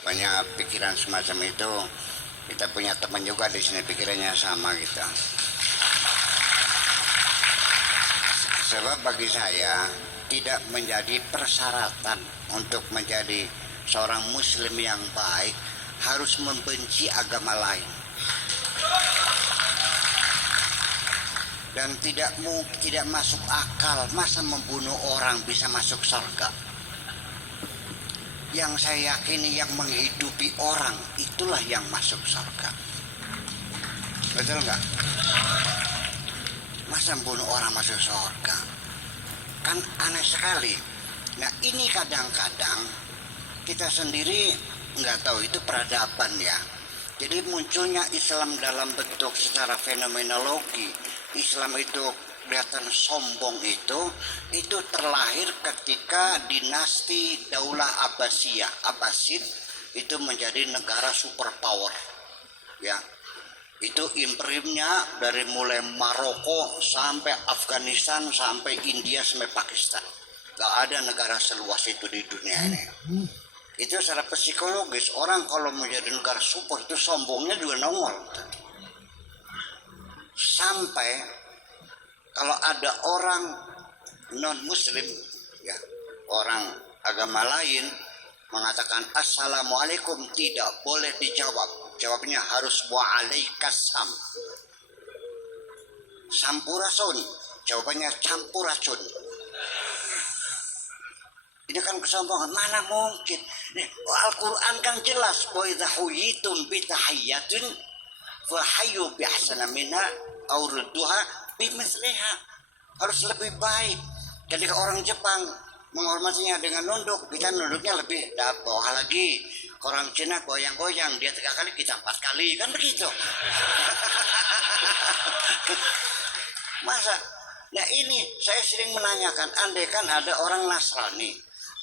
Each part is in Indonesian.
Banyak pikiran semacam itu. Kita punya teman juga di sini pikirannya sama kita. Sebab bagi saya tidak menjadi persyaratan untuk menjadi seorang muslim yang baik harus membenci agama lain. Dan tidak masuk akal masa membunuh orang bisa masuk surga. Yang saya yakini yang menghidupi orang itulah yang masuk surga. Betul nggak? Masa membunuh orang masuk surga? Kan aneh sekali. Nah ini kadang-kadang kita sendiri nggak tahu itu peradaban ya. Jadi munculnya Islam dalam bentuk secara fenomenologi. Islam itu kelihatan sombong itu terlahir ketika dinasti Daulah Abbasiyah, Abbasid itu menjadi negara superpower. Ya. Itu imperiumnya dari mulai Maroko sampai Afghanistan sampai India sampai Pakistan. Gak ada negara seluas itu di dunia ini. Itu secara psikologis orang kalau menjadi negara super itu sombongnya juga nongol. Sampai kalau ada orang non muslim ya, orang agama lain mengatakan assalamualaikum tidak boleh dijawab. Jawabnya harus wa'alaikassalam. Sampurasun. Jawabannya campurasun. Ini kan kesombongan. Mana mungkin? Nih, Al-Quran kan jelas. Wa idza huyitum bi tahiyyatin fa hayyu bi ahsana minha aw rudduha bi mithliha. Harus lebih baik. Ketika orang Jepang menghormatinya dengan nunduk, kita nunduknya lebih bawah lagi. Orang Cina goyang-goyang, dia 3 kali, kita 4 kali, kan begitu. Masa? Nah ini saya sering menanyakan, andai kan ada orang Nasrani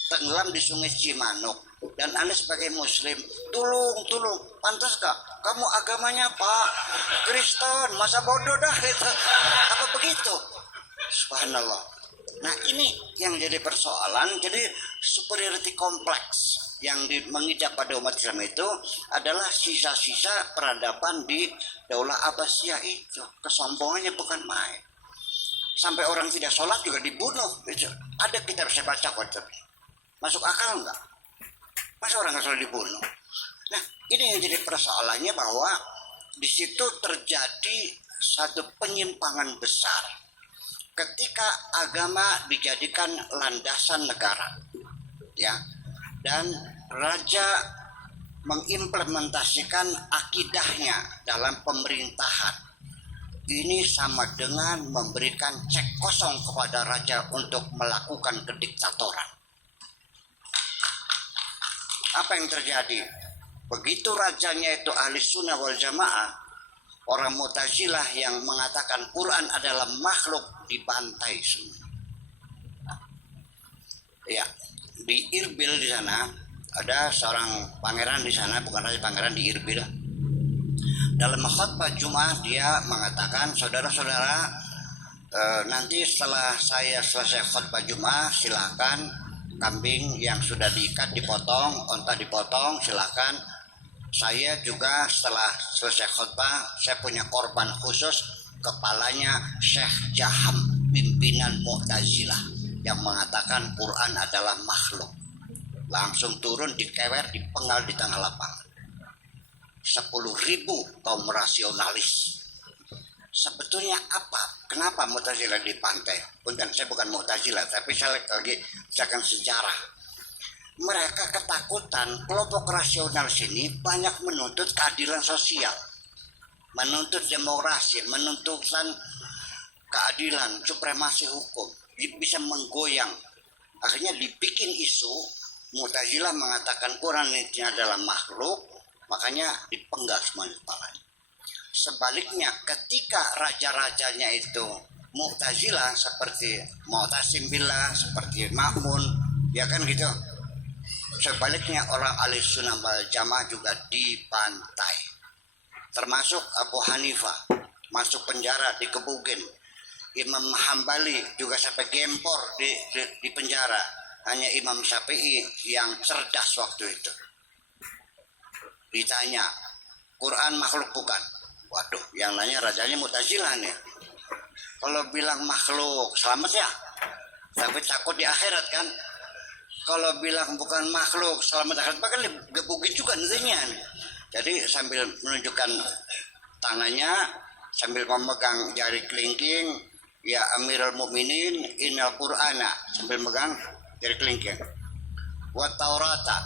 tenggelam di sungai Cimanuk dan Anda sebagai muslim, tolong, pantas gak? Kamu agamanya Pak Kristen, masa bodoh dah gitu. Apa begitu? Subhanallah. Nah ini yang jadi persoalan. Jadi superiority kompleks yang mengidap pada umat Islam itu adalah sisa-sisa peradaban di Daulah Abbasiyah itu. Kesombongannya bukan main. Sampai orang tidak sholat juga dibunuh. Ada kitab saya baca kok. Masuk akal enggak? Masa orang nggak sholat dibunuh? Nah ini yang jadi persoalannya, bahwa di situ terjadi satu penyimpangan besar ketika agama dijadikan landasan negara, ya, dan raja mengimplementasikan akidahnya dalam pemerintahan. Ini sama dengan memberikan cek kosong kepada raja untuk melakukan kediktatoran. Apa yang terjadi? Begitu rajanya itu ahli sunnah wal jamaah, orang Mu'tazilah yang mengatakan Quran adalah makhluk dibantai semua. Ya, di Irbil di sana ada seorang pangeran di sana, bukan raja, pangeran di Irbil. Dalam khutbah Jumat dia mengatakan, saudara-saudara, nanti setelah saya selesai khutbah Jumat, silakan kambing yang sudah diikat dipotong, onta dipotong, silakan. Saya juga setelah selesai khutbah, saya punya korban khusus, kepalanya Syekh Jaham, pimpinan Mu'tazilah yang mengatakan Quran adalah makhluk. Langsung turun, dikewer, dipenggal di tengah lapangan. 10.000 kaum rasionalis. Sebetulnya apa? Kenapa Mu'tazilah dipantai? Punten, saya bukan Mu'tazilah, tapi saya lagi misalkan sejarah. Mereka ketakutan kelompok rasional sini banyak menuntut keadilan sosial, menuntut demokrasi, menuntut keadilan, supremasi hukum, bisa menggoyang. Akhirnya dibikin isu, Mu'tazilah mengatakan Quran itu adalah makhluk, makanya dipenggal semuanya kepalanya. Sebaliknya ketika raja-rajanya itu Mu'tazilah seperti Mu'tasim Billah, seperti Ma'mun, ya kan gitu. Sebaliknya orang ahli sunnah wal jamaah juga dibantai. Termasuk Abu Hanifah masuk penjara, dikebukin. Imam Hambali juga sampai gempor di penjara. Hanya Imam Syafi'i yang cerdas waktu itu. ditanya, Quran makhluk bukan? Waduh, yang nanya rajanya Mu'tazilah nih. Kalau bilang makhluk, selamat ya. Tapi takut di akhirat kan. Kalau bilang bukan makhluk, selamat akhirat, bahkan gebukin juga nantinya. Jadi sambil menunjukkan tangannya, sambil memegang jari kelingking, ya Amirul Mukminin innal Qur'ana, sambil megang jari kelingking. Wa Taurata,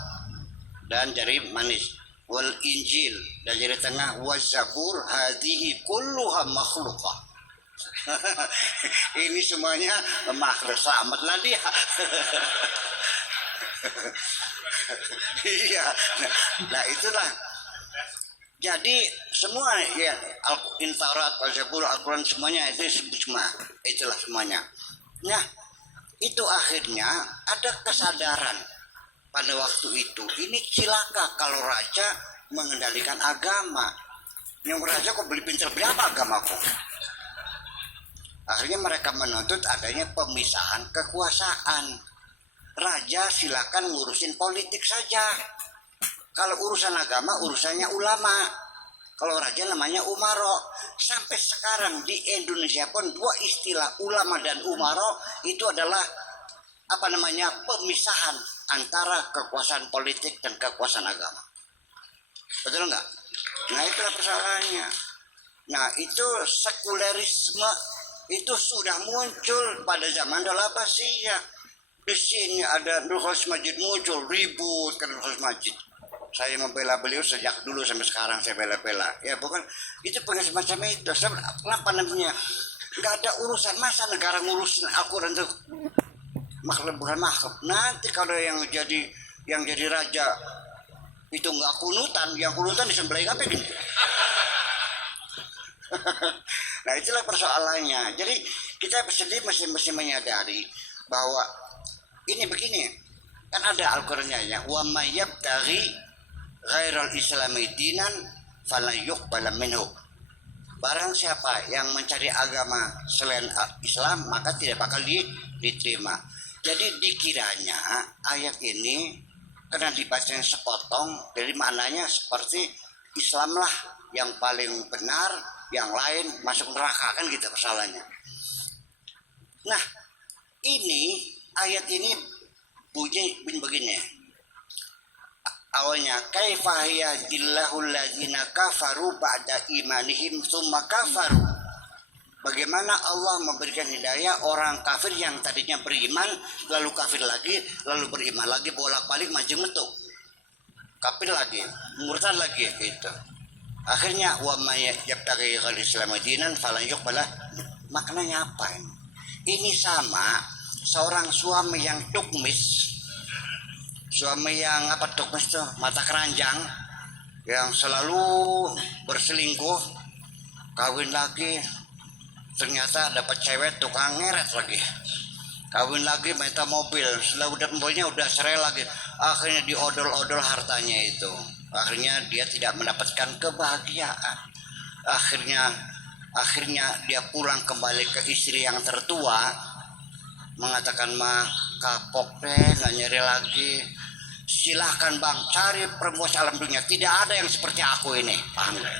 dan jari manis. Wal Injil, dan jari tengah. Wa Zabur, hadhihi kulluha makhlukah. Ini semuanya makhluk, selamatlah dia. Iya, nah itulah. Jadi semua ya Taurat, Al-Zabur, Al-Quran semuanya itu semua, itulah semuanya. Nah itu akhirnya ada kesadaran pada waktu itu. Ini cilaka kalau raja mengendalikan agama. Yang raja kok beli pintar berapa agamaku? Akhirnya mereka menuntut adanya pemisahan kekuasaan. Raja silakan ngurusin politik saja. Kalau urusan agama urusannya ulama. Kalau raja namanya umaro. Sampai sekarang di Indonesia pun dua istilah ulama dan umaro itu adalah pemisahan antara kekuasaan politik dan kekuasaan agama. Betul enggak? Nah itulah persoalannya. Nah itu sekulerisme itu sudah muncul pada zaman Abbasiyah. Di sini ada Nur Khalis Majid muncul, ribut kan Nur Khalis Majid. Saya membela beliau sejak dulu sampai sekarang, saya bela-bela. Ya bukan, itu pengen semacam itu. Kenapa namanya? Nggak ada urusan, masa negara ngurusin Al-Quran itu makhluk bukan makhluk. Nanti kalau yang jadi raja itu nggak kunutan, yang kunutan disembelih apa gini? Nah itulah persoalannya. Jadi kita sendiri mesti menyadari bahwa ini begini, kan ada Al-Qur'annya ya, wa may yabtaghi ghairal islami dinan fala yuqbal minhu. Barang siapa yang mencari agama selain Islam maka tidak bakal diterima. Jadi dikiranya ayat ini karena dibaca sepotong, jadi maknanya seperti Islamlah yang paling benar, yang lain masuk neraka, kan gitu kesalahannya. Nah, ini ayat ini bunyi begini. Awalnya kaifa yahdillahul ladzina kafaru ba'da imanihim tsumma kafaru. Bagaimana Allah memberikan hidayah orang kafir yang tadinya beriman lalu kafir lagi, lalu beriman lagi, bolak-balik mancing metu. Kafir lagi, murtad lagi gitu. Akhirnya wa may yabtaghi ghairal islami dinan falan yuqbal. Maknanya apa ini? Ini sama seorang suami yang tukmis, suami yang tukmis tuh, mata keranjang, yang selalu berselingkuh, kawin lagi, ternyata dapat cewek tukang ngeret lagi, kawin lagi minta mobil, setelah udah mobilnya udah cerai lagi, akhirnya diodol-odol hartanya itu, akhirnya dia tidak mendapatkan kebahagiaan, akhirnya dia pulang kembali ke istri yang tertua, mengatakan mah kapok deh, nggak nyari lagi, silahkan bang cari perempuan alam dunia, tidak ada yang seperti aku ini, paham gak?